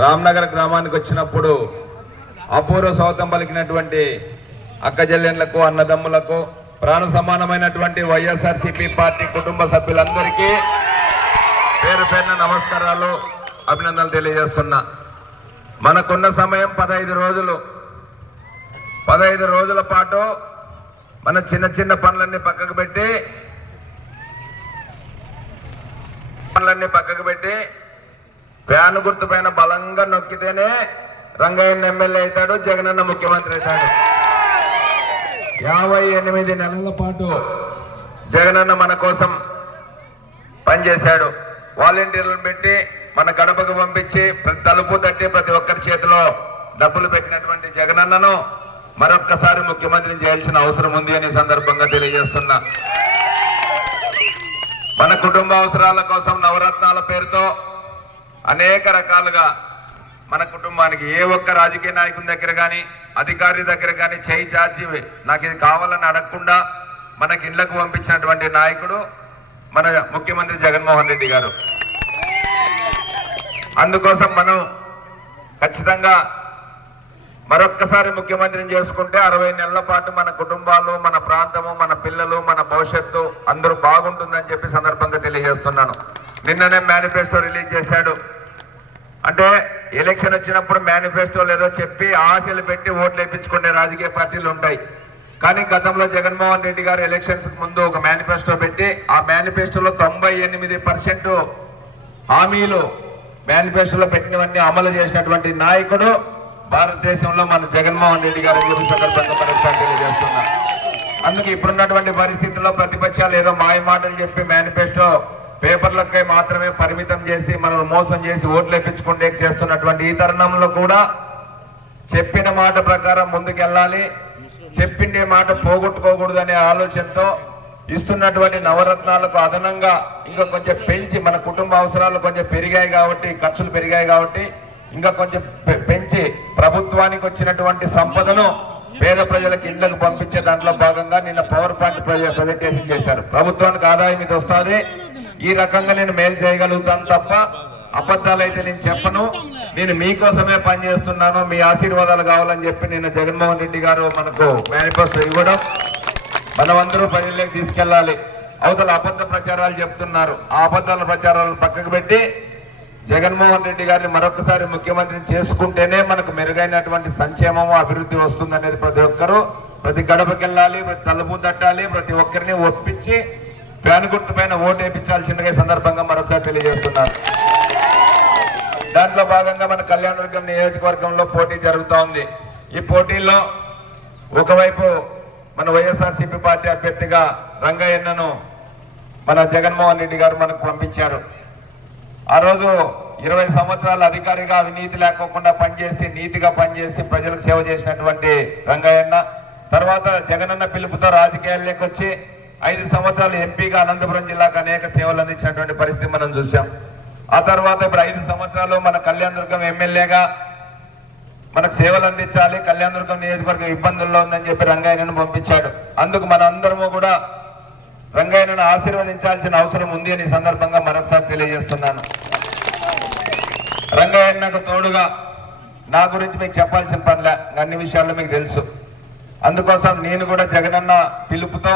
రామ్నగర్ గ్రామానికి వచ్చినప్పుడు అపూర్వ సౌతం పలికినటువంటి అక్కజల్లెన్లకు అన్నదమ్ములకు ప్రాణ సమానమైనటువంటి వైఎస్ఆర్సీపీ పార్టీ కుటుంబ సభ్యులందరికీ పేరు పేరున నమస్కారాలు అభినందనలు తెలియజేస్తున్నా. మనకున్న సమయం పదహైదు రోజులు. పదహైదు రోజుల పాటు మన చిన్న చిన్న పనులన్నీ పక్కకు పెట్టి పనులన్నీ పక్కకు పెట్టి ఫ్యాన్ గుర్తు పైన బలంగా నొక్కితేనే రంగయ్య ఎమ్మెల్యే అవుతాడు జగనన్న ముఖ్యమంత్రి అవుతాడు. యాభై ఎనిమిది నెలల పాటు జగనన్న మన కోసం పనిచేశాడు. వాలంటీర్లను పెట్టి మన గడపకు పంపించి ప్రతి తలుపు తట్టి ప్రతి ఒక్కరి చేతిలో డబ్బులు పెట్టినటువంటి జగనన్నను మరొక్కసారి ముఖ్యమంత్రిని చేయాల్సిన అవసరం ఉంది అని సందర్భంగా తెలియజేస్తున్నా. మన కుటుంబ అవసరాల కోసం నవరత్నాల పేరుతో అనేక రకాలుగా మన కుటుంబానికి ఏ ఒక్క రాజకీయ నాయకుని దగ్గర కానీ అధికారి దగ్గర కానీ చేయి చార్జి నాకు ఇది కావాలని అడగకుండా మనకి ఇళ్ళకు పంపించినటువంటి నాయకుడు మన ముఖ్యమంత్రి జగన్మోహన్ రెడ్డి గారు. అందుకోసం మనం ఖచ్చితంగా మరొక్కసారి ముఖ్యమంత్రిని చేసుకుంటే అరవై నెలల పాటు మన కుటుంబాలు మన ప్రాంతము మన పిల్లలు మన భవిష్యత్తు అందరూ బాగుంటుందని చెప్పి సందర్భంగా తెలియజేస్తున్నాను. నిన్ననే మేనిఫెస్టో రిలీజ్ చేశాడు. అంటే ఎలక్షన్ వచ్చినప్పుడు మేనిఫెస్టోలు ఏదో చెప్పి ఆశలు పెట్టి ఓట్లు వేయించుకునే రాజకీయ పార్టీలు ఉంటాయి. కానీ గతంలో జగన్మోహన్ రెడ్డి గారు ఎలక్షన్స్ ముందు ఒక మేనిఫెస్టో పెట్టి ఆ మేనిఫెస్టోలో తొంభై ఎనిమిది పర్సెంట్ హామీలు మేనిఫెస్టోలో పెట్టినవన్నీ అమలు చేసినటువంటి నాయకుడు భారతదేశంలో మన జగన్మోహన్ రెడ్డి గారు అని సందర్భంగా అందుకే ఇప్పుడున్నటువంటి పరిస్థితుల్లో ప్రతిపక్షాలు ఏదో మాయ మాటలు చెప్పి మేనిఫెస్టో పేపర్లకై మాత్రమే పరిమితం చేసి మనల్ని మోసం చేసి ఓట్లు వేయించుకుంటే చేస్తున్నటువంటి ఈ తరుణంలో కూడా చెప్పిన మాట ప్రకారం ముందుకెళ్ళాలి. చెప్పిండే మాట పోగొట్టుకోకూడదు అనే ఆలోచనతో ఇస్తున్నటువంటి నవరత్నాలకు అదనంగా ఇంకా కొంచెం పెంచి మన కుటుంబ అవసరాలు కొంచెం పెరిగాయి కాబట్టి ఖర్చులు పెరిగాయి కాబట్టి ఇంకా కొంచెం పె- పెంచి ప్రభుత్వానికి వచ్చినటువంటి సంపదను పేద ప్రజలకు ఇళ్ళకు పంపించే దాంట్లో భాగంగా నిన్న పవర్ పాయింట్ ప్రజెంటేషన్ చేశారు. ప్రభుత్వానికి ఆదాయం ఇది వస్తుంది. ఈ రకంగా నేను మేలు చేయగలుగుతాను తప్ప అబద్ధాలైతే నేను చెప్పను. నేను మీకోసమే పనిచేస్తున్నాను మీ ఆశీర్వాదాలు కావాలని చెప్పి నిన్న జగన్మోహన్ రెడ్డి గారు మనకు మేనిఫెస్టో ఇవ్వడం. మనమందరూ ప్రజల్లోకి తీసుకెళ్ళాలి. అవతల అబద్ధ ప్రచారాలు చెప్తున్నారు. ఆ అబద్ధాల ప్రచారాలను పక్కకు పెట్టి జగన్మోహన్ రెడ్డి గారిని మరొకసారి ముఖ్యమంత్రిని చేసుకుంటేనే మనకు మెరుగైనటువంటి సంక్షేమము అభివృద్ధి వస్తుందనేది ప్రతి ఒక్కరూ. ప్రతి గడపకి వెళ్ళాలి ప్రతి తలుపు తట్టాలి ప్రతి ఒక్కరిని ఒప్పించి ఫ్యాన్ గుర్తు పైన ఓటు వేయించాల్సిందిగా సందర్భంగా మరొకసారి తెలియజేస్తున్నారు దాంట్లో భాగంగా మన కళ్యాణదుర్గం నియోజకవర్గంలో పోటీ జరుగుతూ ఉంది. ఈ పోటీల్లో ఒకవైపు మన వైఎస్ఆర్సీపీ పార్టీ అభ్యర్థిగా రంగయ్యన్నను మన జగన్మోహన్ రెడ్డి గారు మనకు పంపించారు. ఆ రోజు ఇరవై సంవత్సరాల అధికారిగా అవినీతి లేకోకుండా పనిచేసి నీతిగా పనిచేసి ప్రజలకు సేవ చేసినటువంటి రంగయ్యన్న తర్వాత జగనన్న పిలుపుతో రాజకీయాల్లోకి వచ్చి ఐదు సంవత్సరాలు ఎంపీగా అనంతపురం జిల్లాకు అనేక సేవలు అందించినటువంటి పరిస్థితి మనం చూసాం ఆ తర్వాత ఇప్పుడు ఐదు సంవత్సరాలు మన కళ్యాణదుర్గం ఎమ్మెల్యేగా మనకు సేవలు అందించాలి. కళ్యాణదుర్గం నియోజకవర్గం ఇబ్బందుల్లో ఉందని చెప్పి రంగయ్యను పంపించాడు. అందుకు మన అందరము కూడా రంగయ్యను ఆశీర్వదించాల్సిన అవసరం ఉంది అని సందర్భంగా మరొకసారి తెలియజేస్తున్నాను. రంగయ్యన్నకు తోడుగా నా గురించి మీకు చెప్పాల్సిన పనిలే అన్ని విషయాల్లో మీకు తెలుసు. అందుకోసం నేను కూడా జగనన్న పిలుపుతో